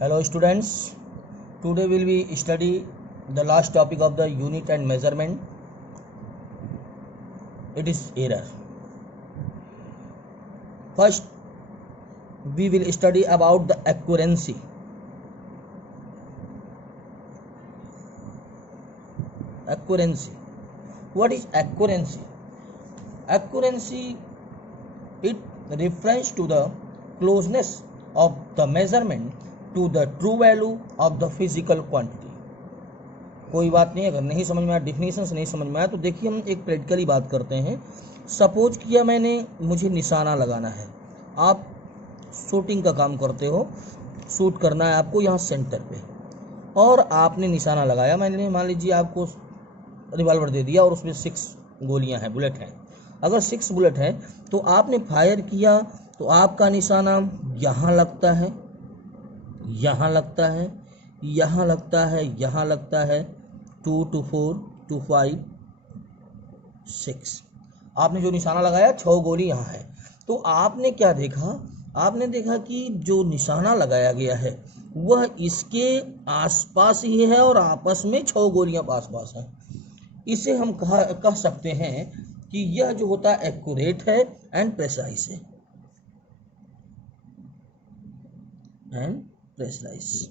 Hello students, today will we study the last topic of the unit and measurement. It is error. First we will study about the accuracy. Accuracy. What is accuracy? Accuracy, it refers to the closeness of the measurement to the true value of the physical quantity. कोई बात नहीं, अगर नहीं समझ में आया, definition से नहीं समझ में आया तो देखिए हम एक प्रैक्टिकली बात करते हैं। सपोज किया मैंने, मुझे निशाना लगाना है। आप शूटिंग का काम करते हो, शूट करना है आपको यहाँ सेंटर पे, और आपने निशाना लगाया। मैंने मान लीजिए आपको रिवॉल्वर दे दिया और उसमें 6 गोलियां हैं, बुलेट हैं। अगर 6 बुलेट है तो आपने फायर किया तो आपका निशाना यहाँ लगता है, यहाँ लगता है, यहाँ लगता है, यहाँ लगता है, 2 to 4 to 5 6। आपने जो निशाना लगाया 6 गोली यहाँ है। तो आपने क्या देखा? आपने देखा कि जो निशाना लगाया गया है वह इसके आसपास ही है और आपस में 6 गोलियां पास पास हैं। इसे हम कह सकते हैं कि यह जो होता है एक्यूरेट है एंड प्रेसाइज है, and precise.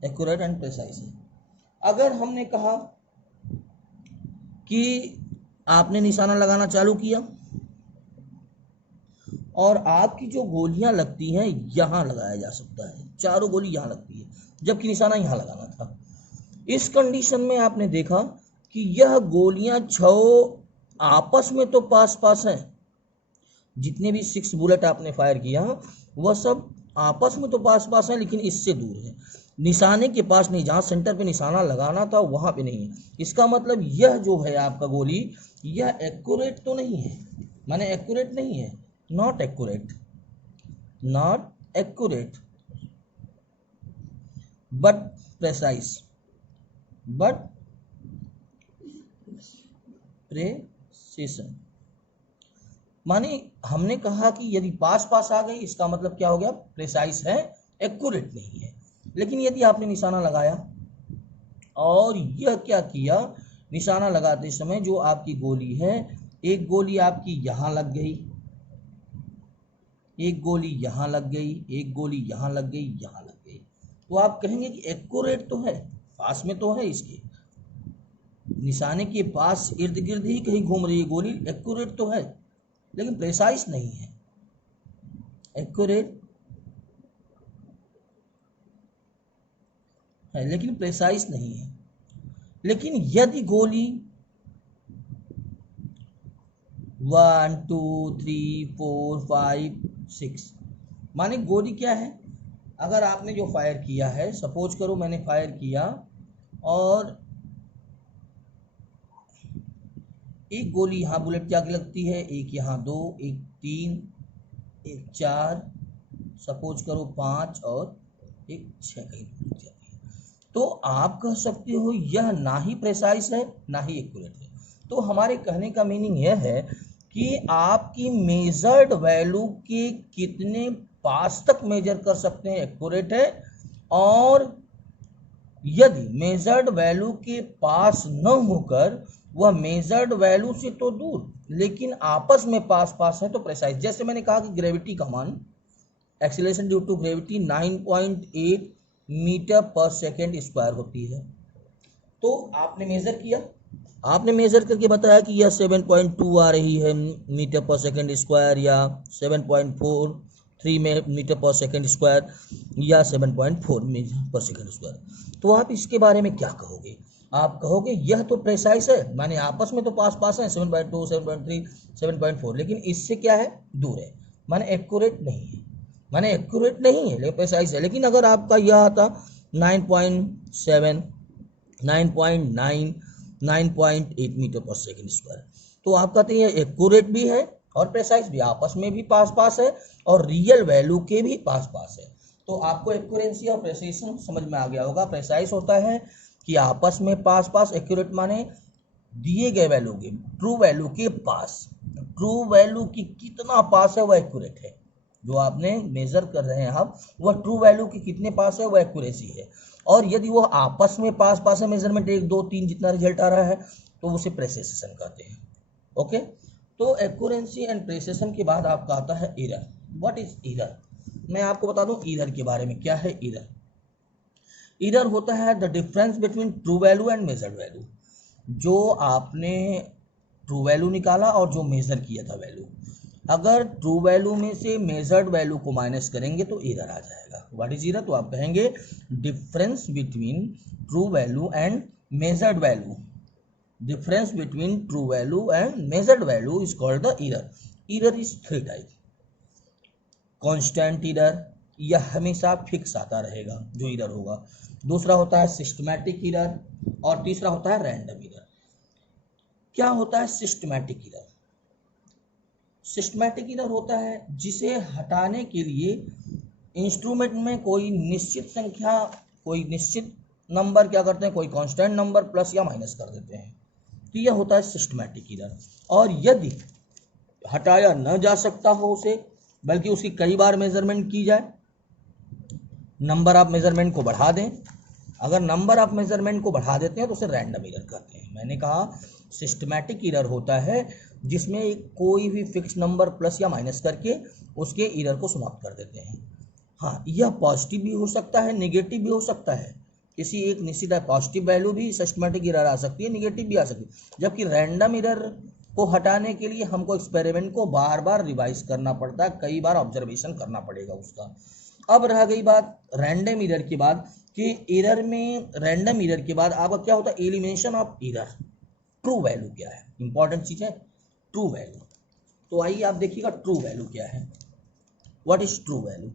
Accurate and precise है। अगर हमने कहा कि आपने निशाना लगाना चालू किया और आपकी जो गोलियां लगती हैं यहां लगाया जा सकता है, 4 गोली यहां लगती है जबकि निशाना यहां लगाना था। इस कंडीशन में आपने देखा कि यह गोलियां 6 आपस में तो पास पास हैं, जितने भी 6 बुलेट आपने फायर किया वह सब आपस में तो पास पास हैं, लेकिन इससे दूर है, निशाने के पास नहीं, जहां सेंटर पे निशाना लगाना था वहां पे नहीं है। इसका मतलब यह जो है आपका गोली, यह एक्यूरेट तो नहीं है, माने एक्यूरेट नहीं है, not accurate, not accurate but precise, but precision. माने हमने कहा कि यदि पास पास आ गई इसका मतलब क्या हो गया? प्रेसाइज है, एक्यूरेट नहीं है। लेकिन यदि आपने निशाना लगाया और यह क्या किया, निशाना लगाते समय जो आपकी गोली है, एक गोली आपकी यहां लग गई, एक गोली यहां लग गई, एक गोली यहां लग गई, यहां लग गई, तो आप कहेंगे कि एक्यूरेट तो है, पास में तो है, इसके निशाने के पास इर्द गिर्द ही कहीं घूम रही है गोली, एक्यूरेट तो है, लेकिन प्रेसाइज नहीं है। एक्यूरेट है लेकिन प्रेसाइज नहीं है। लेकिन यदि गोली 1 2 3 4 5 6, माने गोली क्या है, अगर आपने जो फायर किया है, सपोज करो मैंने फायर किया और एक गोली यहाँ बुलेट क्या लगती है, एक यहाँ 2, एक 3, एक 4, सपोज करो 5 और एक 6 कहीं लग जाती है, तो आप कह सकते हो यह ना ही प्रेसाइज है ना ही एक्यूरेट है। तो हमारे कहने का मीनिंग यह है कि आपकी मेजर्ड वैल्यू के कितने पास तक मेजर कर सकते हैं, एक्यूरेट है, और यदि मेजर्ड वैल्यू के पास न होकर वह मेजर्ड वैल्यू से तो दूर लेकिन आपस में पास पास है तो प्रेसाइज। जैसे मैंने कहा कि ग्रेविटी का मान, acceleration due to gravity 9.8 metre पर सेकेंड स्क्वायर होती है। तो आपने मेजर किया, आपने मेजर करके बताया कि यह 7.2 आ रही है मीटर पर सेकेंड स्क्वायर, या 7.43 मीटर पर सेकेंड स्क्वायर, या 7.4 मीटर पर सेकेंड स्क्वायर। तो आप इसके बारे में क्या कहोगे? आप कहोगे यह तो प्रेसाइज है, माने आपस में तो पास पास है, 7.2 7.3 7.4, लेकिन इससे क्या है, दूर है, माने एक्यूरेट नहीं है, माने एक्यूरेट नहीं है लेकिन प्रेसाइज है। लेकिन अगर आपका यह आता 9.7 9.9 9.8 मीटर पर सेकेंड स्क्वायर, तो आप कहते हैं एक्यूरेट भी है और प्रेसाइज भी, आपस में भी पास पास है और रियल वैल्यू के भी पास पास है। तो आपको एक्यूरेंसी और प्रेसिशन समझ में आ गया होगा। प्रेसाइज होता है कि आपस में पास पास, एक्यूरेट माने दिए गए वैल्यू के ट्रू वैल्यू के पास, ट्रू वैल्यू की कितना पास है वह एक्यूरेट है, जो आपने मेजर कर रहे हैं आप वह ट्रू वैल्यू के कितने पास है वह एक्यूरेसी है। और यदि वह आपस में पास पास है मेजरमेंट 1 2 3 जितना रिजल्ट आ रहा है तो उसे प्रेसिशन कहते हैं। ओके, तो एक्यूरेंसी एंड प्रेसिशन के बाद आपका आता है एरर। What is error? मैं आपको बता दूं एरर के बारे में। क्या है एरर? एरर होता है the difference between true value and measured value. जो आपने ट्रू वैल्यू निकाला और जो मेजर किया था वैल्यू, अगर ट्रू वैल्यू में से मेजर्ड वैल्यू को माइनस करेंगे तो एरर आ जाएगा। What is error? तो आप कहेंगे difference between true value and measured value. Difference between true value and measured value is called the error. Error is 3 type. Constant error, यह हमेशा फिक्स आता रहेगा जो एरर होगा। दूसरा होता है सिस्टमैटिक एरर और तीसरा होता है रैंडम एरर। क्या होता है सिस्टमैटिक एरर? सिस्टमैटिक एरर होता है जिसे हटाने के लिए इंस्ट्रूमेंट में कोई निश्चित संख्या, कोई निश्चित नंबर क्या करते हैं, कोई कांस्टेंट नंबर प्लस या माइनस कर देते हैं, तो यह होता है सिस्टमैटिक एरर। और यदि हटाया न जा सकता हो उसे, बल्कि उसकी कई बार मेजरमेंट की जाए, नंबर ऑफ मेजरमेंट को बढ़ा दें, अगर नंबर ऑफ मेजरमेंट को बढ़ा देते हैं तो उसे रैंडम एरर कहते हैं। मैंने कहा सिस्टमैटिक एरर होता है जिसमें कोई भी फिक्स नंबर प्लस या माइनस करके उसके एरर को समाप्त कर देते हैं। हाँ, यह पॉजिटिव भी हो सकता है, नेगेटिव भी हो सकता है। किसी एक निश्चित पॉजिटिव वैल्यू भी सिस्टमैटिक एरर आ सकती है, नेगेटिव भी आ सकती है। जबकि रैंडम एरर को हटाने के लिए हमको एक्सपेरिमेंट को बार बार रिवाइज करना पड़ता है, कई बार ऑब्जर्वेशन करना पड़ेगा उसका। अब रह गई बात रैंडम एरर के बाद कि एरर में, रैंडम एरर के बाद आपका क्या होता है, elimination of error. True value क्या है? इंपॉर्टेंट चीज है ट्रू वैल्यू। तो आइए आप देखिएगा ट्रू वैल्यू क्या है। What is true value?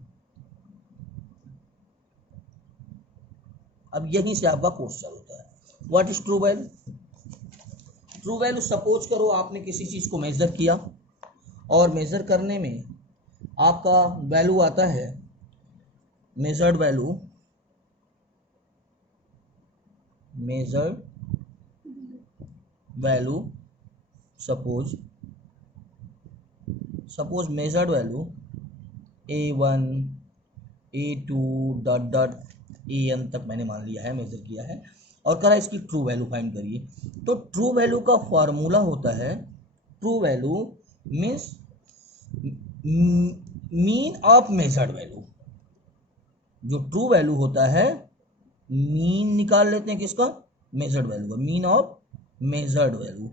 अब यहीं से आपका क्वेश्चन होता है। What is true value? True value, suppose करो आपने किसी चीज को मेजर किया और मेजर करने में आपका वैल्यू आता है, measured value, measured value, suppose measured value A1 A2 dot dot AN तक मैंने मान लिया है, मेजर किया है, और कह रहा है इसकी ट्रू वैल्यू फाइंड करिए। तो ट्रू वैल्यू का फॉर्मूला होता है, true value means mean of measured value. जो ट्रू वैल्यू होता है, मीन निकाल लेते हैं किसका, मेजर्ड वैल्यू का, mean of measured value,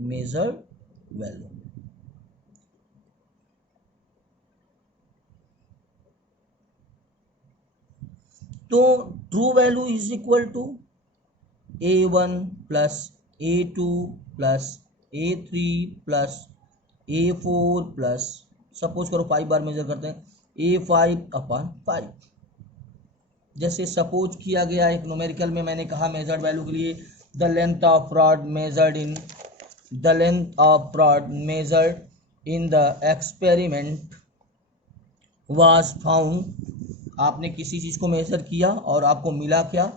measured value. तो true value is equal to A1 plus A2 plus A3 plus A4 plus, suppose करो 5 बार मेजर करते हैं, A5 अपॉन 5। जैसे सपोज किया गया एक न्यूमेरिकल में, मैंने कहा मेजर्ड वैल्यू के लिए the length of rod measured in, the length of rod measured in the experiment was found. आपने किसी चीज़ को मेजर किया और आपको मिला क्या,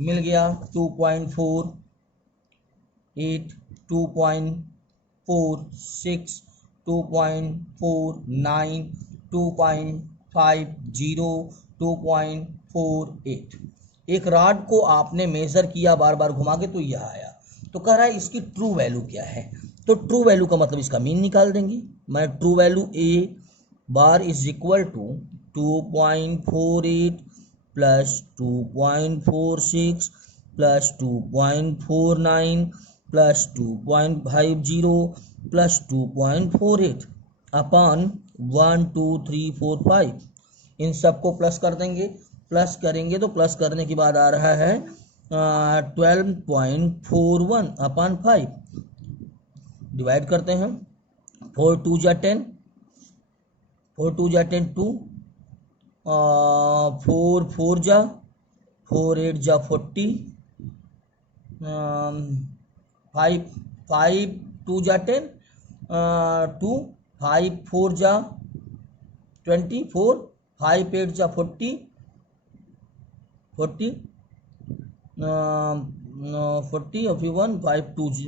मिल गया 2.48, 2.46, 2.49, 2.50, 2.48। एक रॉड को आपने मेजर किया बार बार घुमा के तो यह आया। तो कह रहा है इसकी ट्रू वैल्यू क्या है। तो ट्रू वैल्यू का मतलब इसका मीन निकाल देंगे। मैं true value A bar is equal to 2.48 plus 2.46 plus 2.49 plus 2.50 plus 2.48 upon 1 2 3 4 5। इन सबको प्लस कर देंगे, प्लस करेंगे तो प्लस करने के बाद आ रहा है 12.41 अपॉन 5। डिवाइड करते हैं, 4 2 जा 10, 4 2 जा 10 2, 4 4 जा 4 8 जा 40, 5 5 2 जा 10, 2 5 4 जा 24, 5 8 जा 40, 40, 40 और फिर 1 5 2 10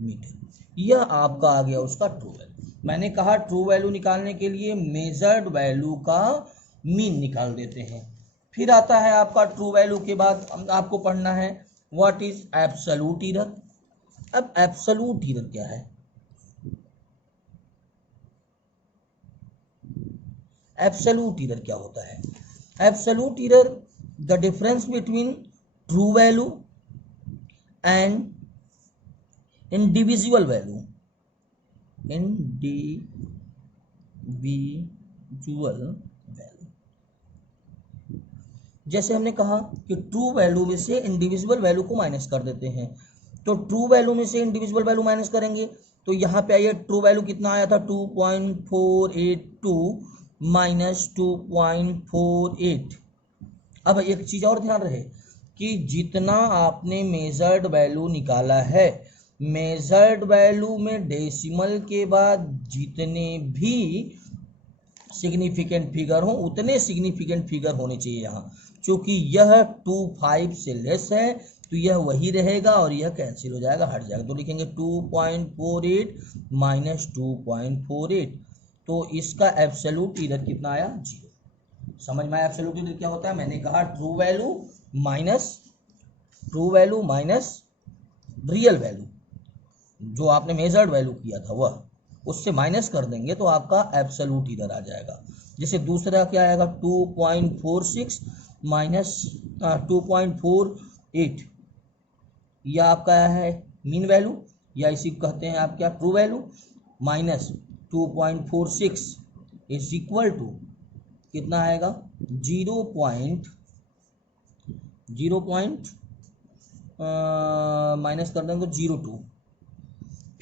मीटर। यह आपका आ गया उसका ट्रू वैल्यू। मैंने कहा ट्रू वैल्यू निकालने के लिए मेजर्ड वैल्यू का मीन निकाल देते हैं। फिर आता है आपका ट्रू वैल्यू के बाद आपको पढ़ना है व्हाट इज एब्सोल्यूट एरर। अब एब्सोल्यूट एरर क्या है? एब्सोल्यूट एरर क्या होता है? Absolute error the difference between true value and individual value. Individual value, जैसे हमने कहा कि ट्रू वैल्यू में से इंडिविजुअल वैल्यू को माइनस कर देते हैं, तो ट्रू वैल्यू में से इंडिविजुअल वैल्यू माइनस करेंगे तो यहाँ पे आइए ट्रू वैल्यू कितना आया था 2.482 माइनस 2.48। अब एक चीज और ध्यान रहे कि जितना आपने मेजर्ड वैल्यू निकाला है, मेजर्ड वैल्यू में डेसिमल के बाद जितने भी सिग्निफिकेंट फिगर हो उतने सिग्निफिकेंट फिगर होने चाहिए यहाँ। क्योंकि यह 25 से लेस है तो यह वही रहेगा और यह कैंसिल हो जाएगा, हट जाएगा। तो लिखेंगे 2.48 माइनस 2.48, तो इसका एब्सोल्यूट एरर कितना आया? 0। समझ में आया एब्सोल्यूट एरर क्या होता है? मैंने कहा true value minus real value, जो आपने मेजर्ड वैल्यू किया था वह, उससे माइनस कर देंगे तो आपका एब्सोल्यूट एरर आ जाएगा। जैसे दूसरा क्या आएगा 2.46 माइनस 2.48, यह आपका है मीन वैल्यू या इसी कहते हैं आप क्या true value, minus 2.46 is equal to कितना आएगा 0. माइनस कर देंगे 0.2,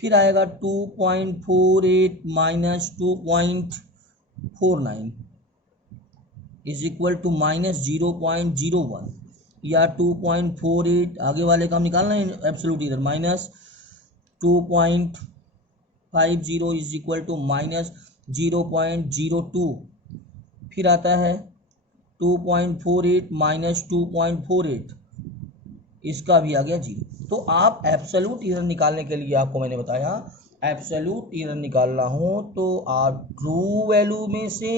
फिर आएगा 2.48 minus 2.49 is equal to minus 0.01 या 2.48, आगे वाले का हम निकालना है absolute error, minus 2.50 is equal to minus 0.02, फिर आता है 2.48 माइनस 2.48, इसका भी आ गया 0। तो आप एब्सोल्यूट एरर निकालने के लिए आपको मैंने बताया एब्सोल्यूट एरर निकालना हो तो आप ट्रू वैल्यू में से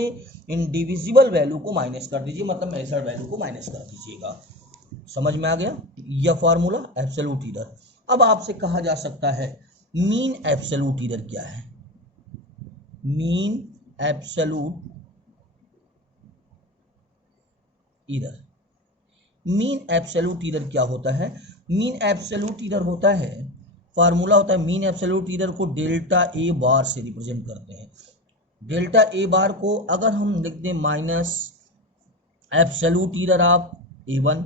इंडिविजुअल वैल्यू को माइनस कर दीजिए, मतलब मेजर्ड वैल्यू को माइनस कर दीजिएगा। समझ में आ गया यह फॉर्मूला एब्सोल्यूट एरर। अब आपसे कहा जा सकता है मीन एब्सोल्यूट एरर क्या है? Mean absolute error, mean absolute error क्या होता है? मीन एब्सोल्यूट एरर होता है, फार्मूला होता है मीन एब्सोल्यूट एरर को डेल्टा ए बार से रिप्रेजेंट करते हैं। डेल्टा ए बार को अगर हम लिख दें minus absolute error of A1,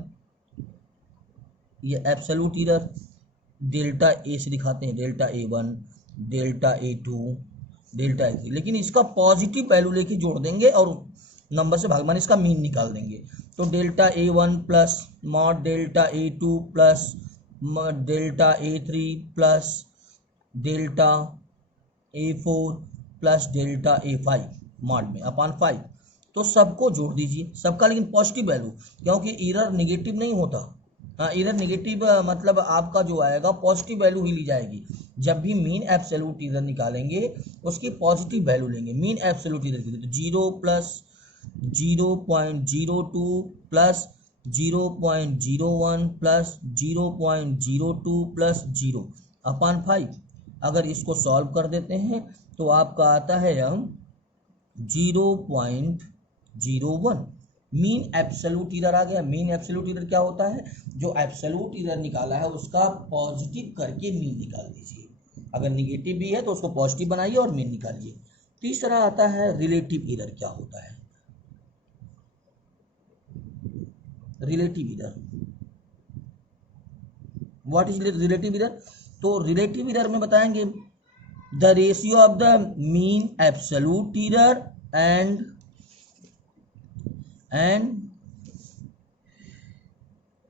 ये एब्सोल्यूट एरर डेल्टा ए से दिखाते हैं, delta A1, delta A2, delta A3, लेकिन इसका पॉजिटिव वैल्यू लेके जोड़ देंगे और नंबर से भाग इसका मीन निकाल देंगे। तो delta A1 plus mod delta A2 plus delta A3 plus delta A4 plus delta A5 mod में अपॉन 5, तो सबको जोड़ दीजिए, सबका लेकिन पॉजिटिव वैल्यू, क्योंकि एरर नेगेटिव नहीं होता। हाँ, एरर नेगेटिव मतलब आपका जो आएगा पॉजिटिव वैल्यू ही ली जाएगी। जब भी मीन एब्सोल्यूट एरर निकालेंगे उसकी पॉजिटिव वैल्यू लेंगे। मीन एब्सोल्यूट एरर की तो 0 plus 0.02 plus 0.01 plus 0.02 plus 0 upon 5। अगर इसको सॉल्व कर देते हैं तो आपका आता है 0.01। मीन एब्सोल्यूट एरर आ गया। मीन एब्सोल्यूट एरर क्या होता है? जो एब्सोल्यूट एरर निकाला है उसका पॉजिटिव करके मीन निकाल दीजिए, अगर निगेटिव भी है तो उसको पॉजिटिव बनाइए और मीन निकालिए। तीसरा आता है रिलेटिव एरर क्या होता है? Relative error, what is relative error? तो रिलेटिव एरर में बताएंगे the ratio of the mean absolute error and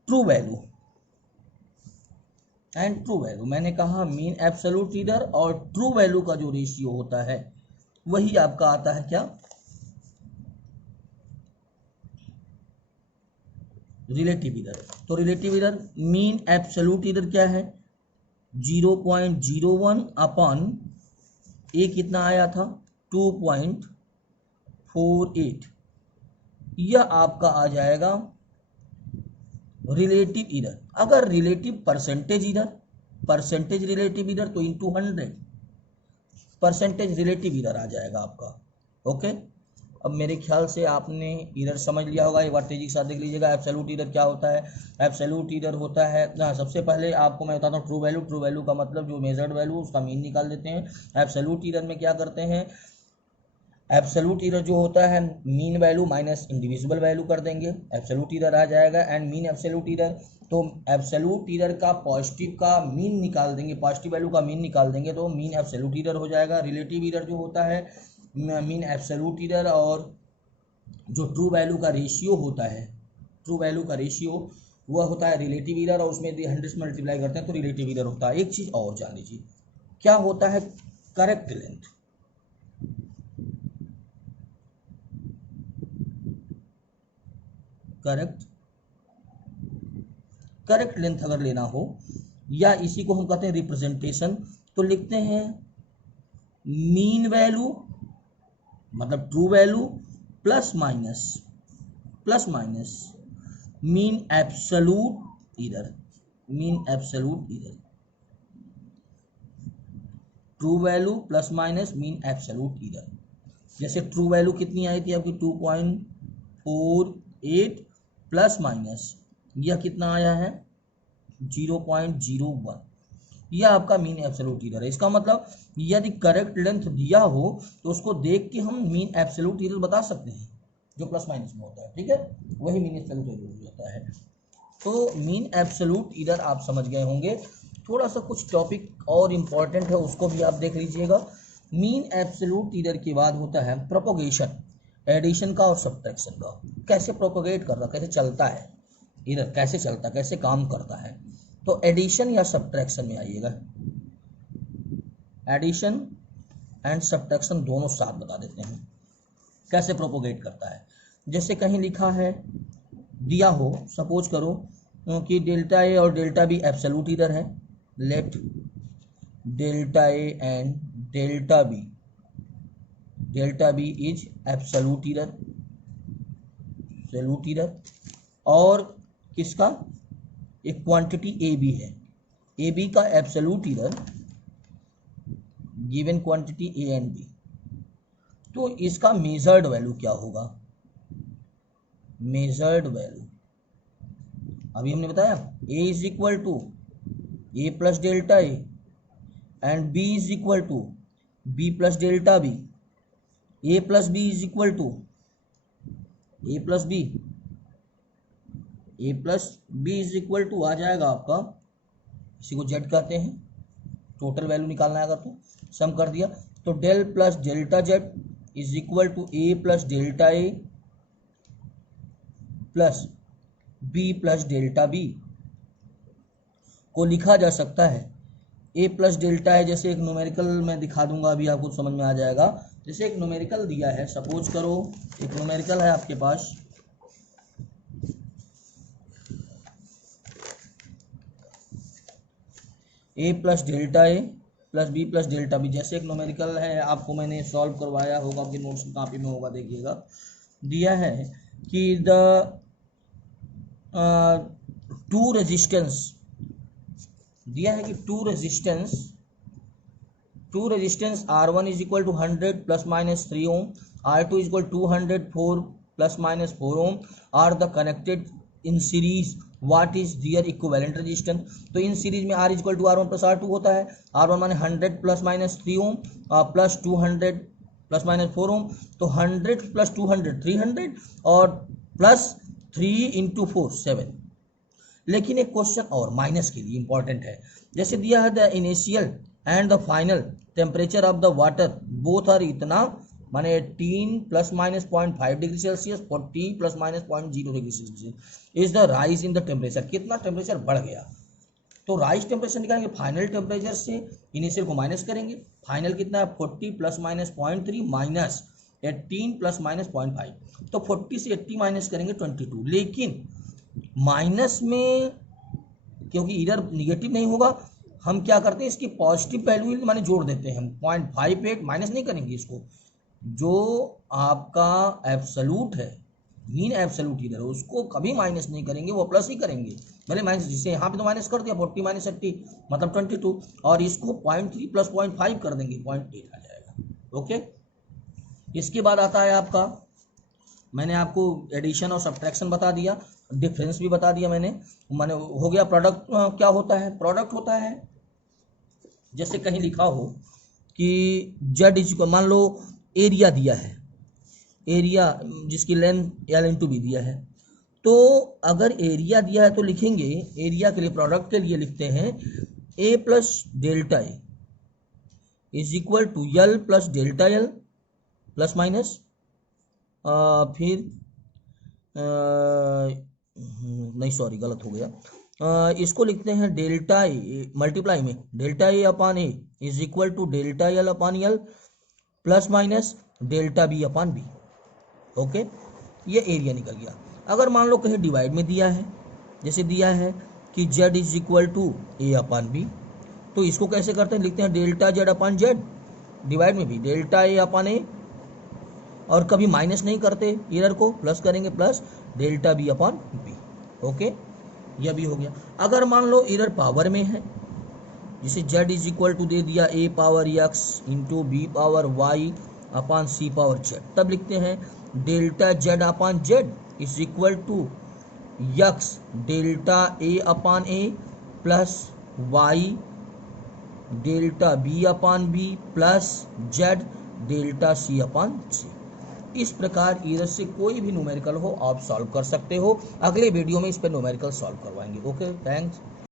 true value. मैंने कहा मीन एब्सोल्यूट एरर और ट्रू वैल्यू का जो रेशियो होता है वही आपका आता है क्या? Relative error. तो relative error mean absolute error क्या है 0.01 अपॉन ए कितना आया था 2.48, यह आपका आ जाएगा रिलेटिव एरर। अगर relative percentage error, percentage relative error तो इंटू 100 परसेंटेज रिलेटिव एरर आ जाएगा आपका। ओके, अब मेरे ख्याल से आपने एरर समझ लिया होगा। एक बार तेजी के साथ देख लीजिएगा एब्सोल्यूट एरर क्या होता है। एब्सोल्यूट एरर होता है सबसे पहले आपको मैं बताता हूँ ट्रू वैल्यू। ट्रू वैल्यू का मतलब जो मेजर्ड वैल्यू उसका मीन निकाल देते हैं। एब्सोल्यूट एरर में क्या करते हैं, एब्सोल्यूट एरर जो होता है mean value minus individual value कर देंगे, एब्सोल्यूट एरर आ जाएगा। एंड मीन एब्सोल्यूट एरर, तो एब्सोल्यूट एरर का पॉजिटिव का मीन निकाल देंगे, पॉजिटिव वैल्यू का मीन निकाल देंगे तो मीन एब्सोल्यूट एरर हो जाएगा। रिलेटिव एरर जो होता है मीन एब्सोल्यूट एरर और जो ट्रू वैल्यू का रेशियो होता है, ट्रू वैल्यू का रेशियो वह होता है रिलेटिव एरर, और उसमें 100 से मल्टीप्लाई करते हैं तो रिलेटिव एरर होता है। एक चीज़ और जान लीजिए क्या होता है करेक्ट लेंथ। करेक्ट लेंथ अगर लेना हो या इसी को हम कहते हैं रिप्रेजेंटेशन, तो लिखते हैं मीन वैल्यू मतलब true value plus minus mean absolute error, mean absolute error, true value plus minus mean absolute error. जैसे ट्रू वैल्यू कितनी आई थी आपकी 2.48 प्लस माइनस यह कितना आया है 0.01, यह आपका मीन एब्सोल्यूट एरर है। इसका मतलब यदि करेक्ट लेंथ दिया हो तो उसको देख के हम मीन एब्सोल्यूट एरर बता सकते हैं जो प्लस माइनस में होता है, ठीक है, वही मीन एब्सोल्यूट एरर हो जाता है। तो मीन एब्सोल्यूट एरर आप समझ गए होंगे। थोड़ा सा कुछ टॉपिक और इम्पॉर्टेंट है उसको भी आप देख लीजिएगा। मीन एब्सोल्यूट एरर के बाद होता है प्रोपोगेशन, एडिशन का और सब्ट्रैक्शन का। कैसे प्रोपोगेट कर रहा, कैसे चलता है एरर, कैसे चलता है, कैसे काम करता है। तो एडिशन या सब्ट्रैक्शन में आइएगा, एडिशन एंड सब्ट्रैक्शन दोनों साथ बता देते हैं कैसे प्रोपोगेट करता है। जैसे कहीं लिखा है दिया हो, सपोज करो कि डेल्टा ए और डेल्टा बी एब्सोल्यूट एरर है, let delta A and delta B is absolute error, और किसका एक क्वांटिटी ए बी है, ए बी का absolute error given quantity A and B, तो इसका मेजर्ड वैल्यू क्या होगा, मेजर्ड वैल्यू अभी हमने बताया a is equal to A plus delta A and b is equal to b plus delta B, a plus B is equal to a plus B is equal to आ जाएगा आपका, इसी को z कहते हैं, टोटल वैल्यू निकालना है अगर तो सम कर दिया तो del plus delta z is equal to a plus delta A plus b plus delta B को लिखा जा सकता है a प्लस डेल्टा है। जैसे एक न्यूमेरिकल मैं दिखा दूंगा अभी आपको समझ में आ जाएगा। जैसे एक न्यूमेरिकल दिया है, सपोज करो एक न्यूमेरिकल है आपके पास, a plus delta A plus B plus delta B, जैसे एक न्यूमेरिकल है, आपको मैंने सॉल्व करवाया होगा, आपके नोट्स की कॉपी में होगा, देखिएगा दिया है कि द टू रेजिस्टेंस दिया है कि two resistance R1 is equal to 100 plus minus 3 ohm, R2 is equal 204 plus minus 4 ohm are the connected in series, what is their equivalent resistance. तो इन सीरीज में R is equal to R1 plus R2 होता है, R1 माने 100 plus minus 3 ohm plus 200 plus minus 4 ohm, तो 100 plus 200 300 और plus 3 into 4 7। लेकिन एक question और माइनस के लिए इंपॉर्टेंट है, जैसे दिया है the initial and the final temperature of the water both are इतना, माने 18 plus minus 0.5 degree Celsius, 40 plus minus 0.0 degree Celsius is the rise in the temperature, कितना टेम्परेचर बढ़ गया। तो राइज टेम्परेचर निकालेंगे, फाइनल टेम्परेचर से इनिशियल को minus करेंगे, फाइनल कितना है 40 plus minus 0.3 minus 18 plus minus 0.5, तो 40 से 80 माइनस करेंगे 22, लेकिन माइनस में क्योंकि इधर निगेटिव नहीं होगा, हम क्या करते हैं इसकी पॉजिटिव वैल्यू माने जोड़ देते हैं हम 0.58, माइनस नहीं करेंगे इसको। जो आपका एब्सोल्यूट है, मीन एब्सोल्यूट इधर उसको कभी माइनस नहीं करेंगे, वो प्लस ही करेंगे। मैंने माइनस जिसे यहाँ पे तो माइनस कर दिया 40 माइनस 80 मतलब 22, और इसको 0.3 प्लस 0.5 कर देंगे 0.8 आ जाएगा। ओके, इसके बाद आता है आपका, मैंने आपको एडिशन और सब्ट्रैक्शन बता दिया, डिफरेंस भी बता दिया मैंने हो गया। प्रोडक्ट क्या होता है? प्रोडक्ट होता है जैसे कहीं लिखा हो कि जेड इज, मान लो एरिया दिया है, एरिया जिसकी लेंथ L/B दिया है, तो अगर एरिया दिया है तो लिखेंगे एरिया के लिए, प्रोडक्ट के लिए लिखते हैं A plus delta A is equal to L plus delta L plus minus फिर नहीं सॉरी गलत हो गया, इसको लिखते हैं डेल्टा ए मल्टीप्लाई में delta A upon A is equal to delta L upon L plus minus delta B upon B. Okay, ये एरिया निकल गया। अगर मान लो कहीं डिवाइड में दिया है, जैसे दिया है कि Z is equal to A upon B, तो इसको कैसे करते हैं? लिखते हैं delta Z upon Z, divide में भी डेल्टा ए अपान ए, और कभी माइनस नहीं करते, इधर को प्लस करेंगे, plus delta B upon B. Okay, यह भी हो गया। अगर मान लो इधर पावर में है, जिसे z इज इक्वल टू दे दिया a power x into B power y upon c power z, तब लिखते हैं delta z upon z is equal to x delta a upon a plus y delta b upon b plus z delta c upon c। इस प्रकार इधर से कोई भी numerical हो आप सॉल्व कर सकते हो। अगले वीडियो में इस पर न्यूमेरिकल सॉल्व करवाएंगे। Okay, thanks.